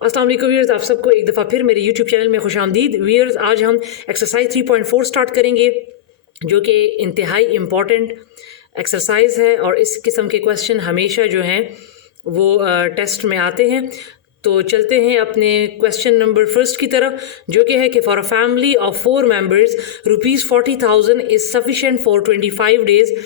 अस्सलाम वालेकुम व्यूअर्स, आप सबको एक दफ़ा फिर मेरे यूट्यूब चैनल में खुशामदीद। व्यूअर्स, आज हम एक्सरसाइज 3.4 स्टार्ट करेंगे जो कि इंतहाई इम्पॉर्टेंट एक्सरसाइज है और इस किस्म के क्वेश्चन हमेशा जो हैं वो टेस्ट में आते हैं। तो चलते हैं अपने क्वेश्चन नंबर फर्स्ट की तरफ, जो कि है कि for a family of 4 members ₹40,000 is sufficient for 25 days.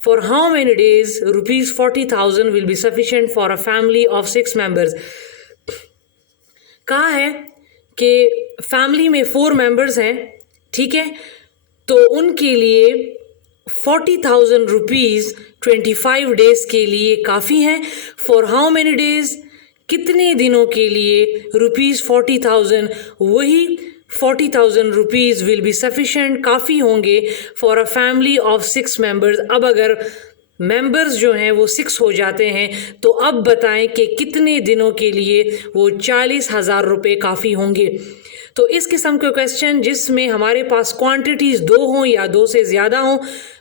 For how many days ₹40,000 will be sufficient for a family of 6 members? कहा है कि फैमिली में 4 मेंबर्स हैं, ठीक है, तो उनके लिए 40,000 रुपीज़ 25 डेज के लिए काफ़ी हैं। फॉर हाउ मैनी डेज, कितने दिनों के लिए ₹40,000, वही 40,000 रुपीज़ विल बी सफिशेंट, काफ़ी होंगे for a family of 6 members. अब अगर मेंबर्स जो हैं वो 6 हो जाते हैं तो अब बताएं कि कितने दिनों के लिए वो 40,000 रुपये काफ़ी होंगे। तो इस किस्म के क्वेश्चन जिसमें हमारे पास क्वांटिटीज़ 2 हों या 2 से ज़्यादा हों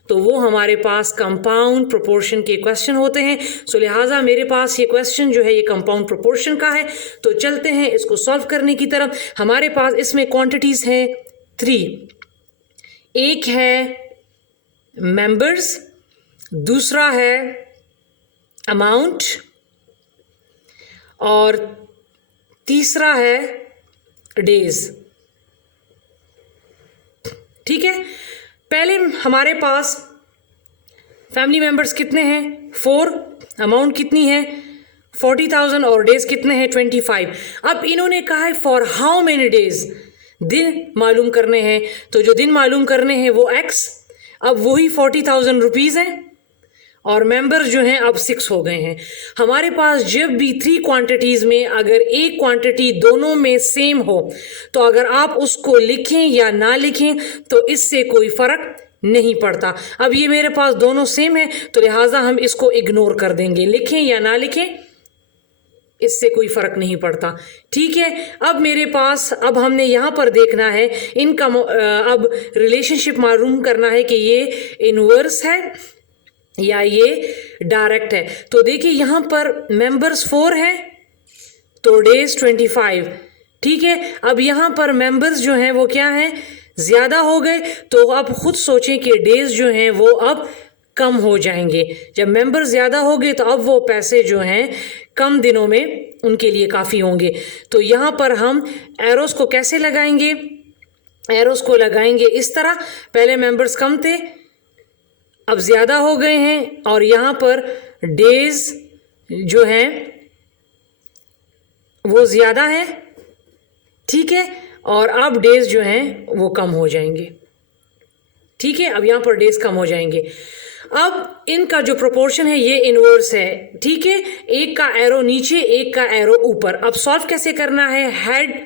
तो वो हमारे पास कंपाउंड प्रोपोर्शन के क्वेश्चन होते हैं। सो लिहाजा मेरे पास ये क्वेश्चन जो है ये कंपाउंड प्रोपोर्शन का है। तो चलते हैं इसको सॉल्व करने की तरफ। हमारे पास इसमें क्वांटिटीज़ हैं 3। एक है मेंबर्स, दूसरा है अमाउंट और तीसरा है डेज। ठीक है, पहले हमारे पास फैमिली मेंबर्स कितने हैं 4, अमाउंट कितनी है 40,000 और डेज कितने हैं 25। अब इन्होंने कहा है फॉर हाउ मेनी डेज, दिन मालूम करने हैं, तो जो दिन मालूम करने हैं वो x, अब वही 40,000 रुपीज़ हैं और मेंबर्स जो हैं अब 6 हो गए हैं। हमारे पास जब भी 3 क्वांटिटीज़ में अगर एक क्वांटिटी दोनों में सेम हो तो अगर आप उसको लिखें या ना लिखें तो इससे कोई फ़र्क नहीं पड़ता। अब ये मेरे पास दोनों सेम है तो लिहाजा हम इसको इग्नोर कर देंगे, लिखें या ना लिखें इससे कोई फ़र्क नहीं पड़ता। ठीक है, अब मेरे पास अब हमने यहाँ पर देखना है इनका अब रिलेशनशिप मालूम करना है कि ये इनवर्स है या ये डायरेक्ट है। तो देखिए यहाँ पर मेंबर्स 4 हैं तो डेज 25। ठीक है, अब यहाँ पर मेंबर्स जो हैं वो क्या हैं, ज़्यादा हो गए, तो आप खुद सोचें कि डेज जो हैं वो अब कम हो जाएंगे। जब मेंबर ज़्यादा हो गए तो अब वो पैसे जो हैं कम दिनों में उनके लिए काफ़ी होंगे। तो यहाँ पर हम एरोस को कैसे लगाएंगे, एरोस को लगाएंगे इस तरह, पहले मेंबर्स कम थे अब ज़्यादा हो गए हैं और यहाँ पर डेज जो हैं वो ज़्यादा हैं, ठीक है, और अब डेज जो हैं वो कम हो जाएंगे। ठीक है, अब यहाँ पर डेज कम हो जाएंगे। अब इनका जो प्रोपोर्शन है ये इनवर्स है। ठीक है, एक का एरो नीचे एक का एरो ऊपर। अब सॉल्व कैसे करना है, हेड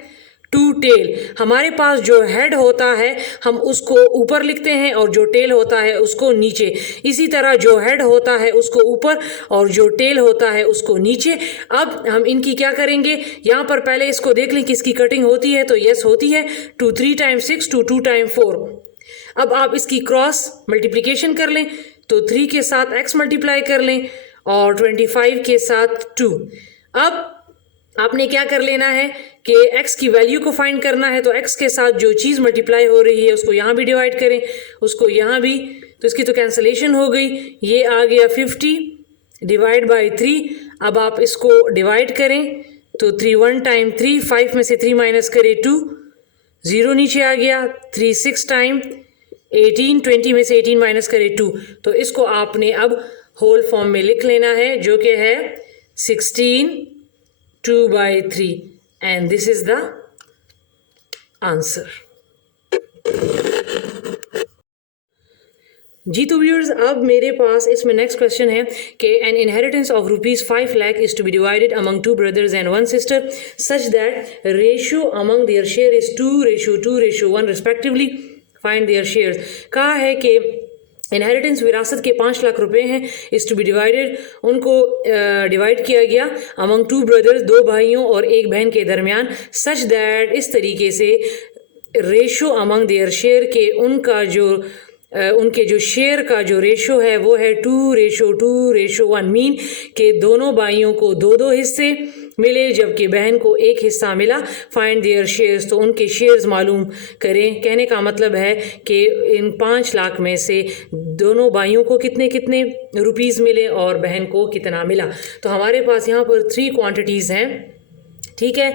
टू टेल। हमारे पास जो हेड होता है हम उसको ऊपर लिखते हैं और जो टेल होता है उसको नीचे। इसी तरह जो हेड होता है उसको ऊपर और जो टेल होता है उसको नीचे। अब हम इनकी क्या करेंगे, यहाँ पर पहले इसको देख लें किसकी कटिंग होती है, तो यस होती है 2 3 टाइम्स 6 2 2 टाइम 4। अब आप इसकी क्रॉस मल्टीप्लिकेशन कर लें तो 3 के साथ x मल्टीप्लाई कर लें और 25 के साथ 2। अब आपने क्या कर लेना है कि x की वैल्यू को फाइंड करना है, तो x के साथ जो चीज़ मल्टीप्लाई हो रही है उसको यहाँ भी डिवाइड करें, उसको यहाँ भी, तो इसकी तो कैंसलेशन हो गई, ये आ गया 50 डिवाइड बाई 3। अब आप इसको डिवाइड करें तो 3 1 टाइम 3, 5 में से 3 माइनस करें 2, 0 नीचे आ गया, 3 6 टाइम 18, 20 में से 18 माइनस करें 2। तो इसको आपने अब होल फॉर्म में लिख लेना है जो कि है 16 2/3 and this is the answer। जी तो व्यूअर्स, अब मेरे पास इसमें नेक्स्ट क्वेश्चन है कि an inheritance of ₹5 lakh is to be divided among 2 brothers and 1 sister such that ratio among their share is 2:2:1 respectively. Find their shares. कहा है कि इनहेरिटेंस विरासत के 5 लाख रुपए हैं, इज़ टू बी डिवाइडेड, उनको डिवाइड किया गया अमंग 2 brothers, 2 भाइयों और 1 बहन के दरमियान, सच दैट इस तरीके से रेशो अमंग देयर शेयर के उनका जो उनके जो शेयर का जो रेशो है वो है 2:2:1, मीन के दोनों भाइयों को 2-2 हिस्से मिले जबकि बहन को एक हिस्सा मिला। फाइंड देयर शेयर्स, तो उनके शेयर्स मालूम करें। कहने का मतलब है कि इन 5 लाख में से दोनों भाइयों को कितने कितने रुपीस मिले और बहन को कितना मिला। तो हमारे पास यहाँ पर 3 क्वांटिटीज़ हैं, ठीक है।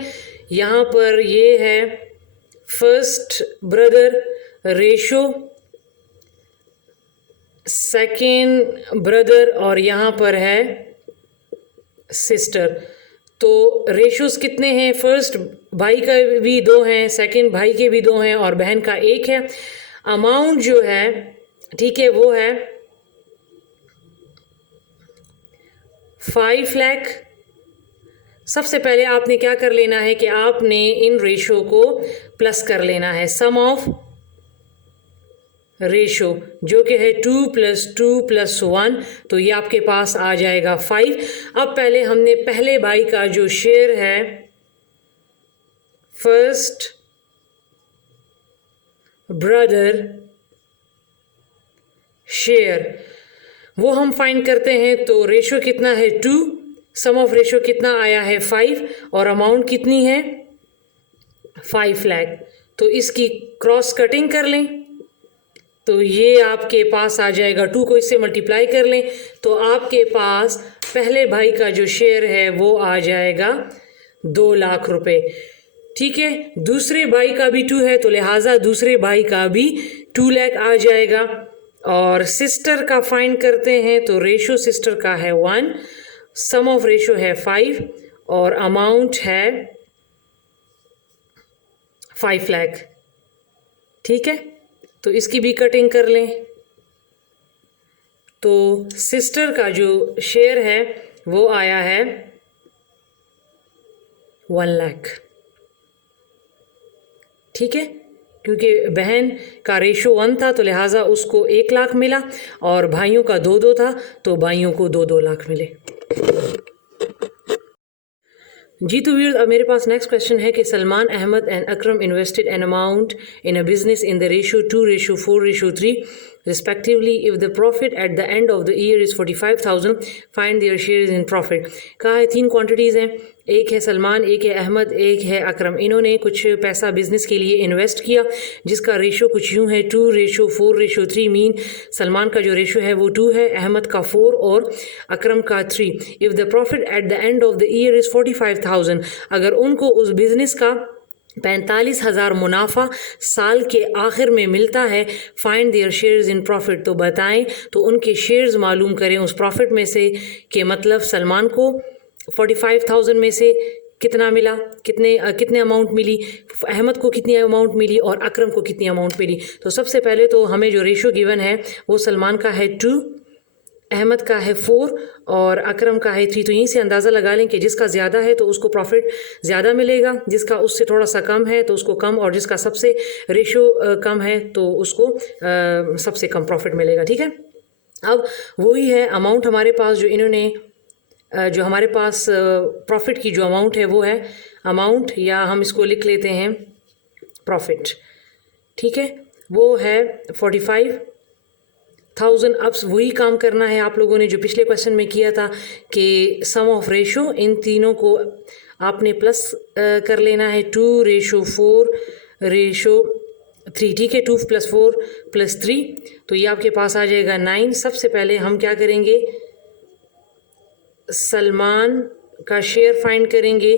यहाँ पर ये है first brother ratio, second brother और यहाँ पर है सिस्टर। तो रेशोस कितने हैं? फर्स्ट भाई का भी 2 हैं, सेकेंड भाई के भी 2 हैं और बहन का 1 है। अमाउंट जो है, ठीक है, वो है 5 लाख। सबसे पहले आपने क्या कर लेना है कि आपने इन रेशो को प्लस कर लेना है। सम ऑफ रेशो जो कि है 2 + 2 + 1, तो ये आपके पास आ जाएगा 5। अब पहले हमने पहले भाई का जो शेयर है, फर्स्ट ब्रदर शेयर, वो हम फाइंड करते हैं। तो रेशो कितना है 2, सम ऑफ रेशो कितना आया है 5 और अमाउंट कितनी है 5 लाख। तो इसकी क्रॉस कटिंग कर लें तो ये आपके पास आ जाएगा, 2 को इससे मल्टीप्लाई कर लें तो आपके पास पहले भाई का जो शेयर है वो आ जाएगा 2 लाख रुपए, ठीक है। दूसरे भाई का भी 2 है तो लिहाजा दूसरे भाई का भी 2 लाख आ जाएगा। और सिस्टर का फाइंड करते हैं तो रेशो सिस्टर का है 1, सम ऑफ रेशो है 5 और अमाउंट है 5 लाख, ठीक है। तो इसकी भी कटिंग कर लें तो सिस्टर का जो शेयर है वो आया है 1 लाख, ठीक है। क्योंकि बहन का रेशो 1 था तो लिहाजा उसको 1 लाख मिला और भाइयों का 2-2 था तो भाइयों को 2-2 लाख मिले। जी तो व्यूअर्स, अब मेरे पास नेक्स्ट क्वेश्चन है कि Salman Ahmed and Akram invested an amount in a business in the ratio 2:4:3 respectively. If the profit at the end of the year is 45,000, find their shares in profit. कहा है 3 क्वांटिटीज़ हैं, एक है सलमान, एक है अहमद, एक है अकरम। इन्होंने कुछ पैसा बिजनेस के लिए इन्वेस्ट किया जिसका रेशो कुछ यूँ है 2:4:3। मीन सलमान का जो रेशो है वो 2 है, अहमद का 4 और अकरम का 3। If the profit at the end of the year is 45,000, अगर उनको उस बिज़नेस का 45,000 मुनाफा साल के आखिर में मिलता है, find their shares in profit, तो बताएं तो उनके शेयर्स मालूम करें उस प्रॉफिट में से कि मतलब सलमान को 45,000 में से कितना मिला, कितने अमाउंट मिली, अहमद को कितनी अमाउंट मिली और अकरम को कितनी अमाउंट मिली। तो सबसे पहले तो हमें जो रेशो गिवन है वो सलमान का है 2, अहमद का है 4 और अकरम का है 3। तो यहीं से अंदाज़ा लगा लें कि जिसका ज़्यादा है तो उसको प्रॉफिट ज़्यादा मिलेगा, जिसका उससे थोड़ा सा कम है तो उसको कम, और जिसका सबसे रेशो कम है तो उसको सबसे कम प्रॉफिट मिलेगा, ठीक है। अब वही है अमाउंट हमारे पास जो इन्होंने जो हमारे पास प्रॉफिट की जो अमाउंट है वो है अमाउंट, या हम इसको लिख लेते हैं प्रॉफिट, ठीक है, वो है 45,000। अब वही काम करना है आप लोगों ने जो पिछले क्वेश्चन में किया था कि सम ऑफ रेशो, इन तीनों को आपने प्लस कर लेना है 2:4:3, ठीक है। 2 + 4 + 3 तो ये आपके पास आ जाएगा 9। सबसे पहले हम क्या करेंगे, सलमान का शेयर फाइंड करेंगे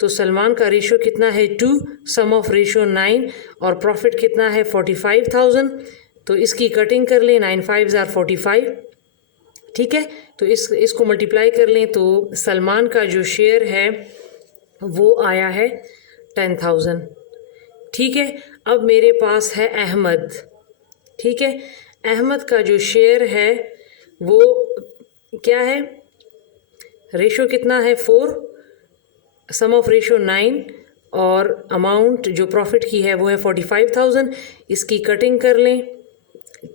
तो सलमान का रेशो कितना है 2, सम ऑफ रेशो 9 और प्रॉफिट कितना है 45,000। तो इसकी कटिंग कर लें, 9 5 = 45, ठीक है। तो इसको मल्टीप्लाई कर लें तो सलमान का जो शेयर है वो आया है 10,000, ठीक है। अब मेरे पास है अहमद, ठीक है। अहमद का जो शेयर है वो क्या है, रेशो कितना है 4, सम ऑफ रेशो 9 और अमाउंट जो प्रॉफिट की है वो है 45,000। इसकी कटिंग कर लें,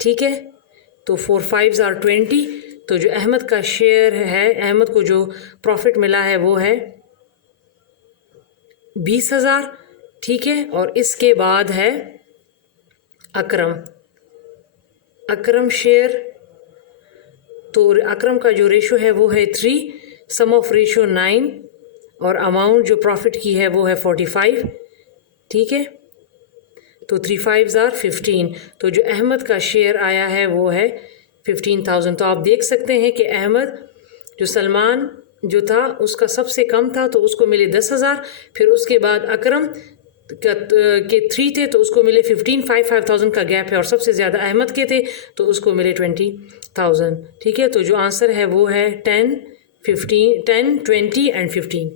ठीक है। तो 4 5 = 20। तो जो अहमद का शेयर है, अहमद को जो प्रॉफिट मिला है वो है 20,000, ठीक है। और इसके बाद है अकरम शेयर, तो अकरम का जो रेशो है वो है 3, सम ऑफ रेशो 9 और अमाउंट जो प्रॉफिट की है वो है 45, ठीक है। तो 3 5s आर 15, तो जो अहमद का शेयर आया है वो है 15,000। तो आप देख सकते हैं कि अहमद जो सलमान जो था उसका सबसे कम था तो उसको मिले 10,000, फिर उसके बाद अकरम के 3 थे तो उसको मिले 15, 5,000 का गैप है, और सबसे ज़्यादा अहमद के थे तो उसको मिले 20,000, ठीक है। तो जो आंसर है वो है 10, 15, 10, 20 एंड 15।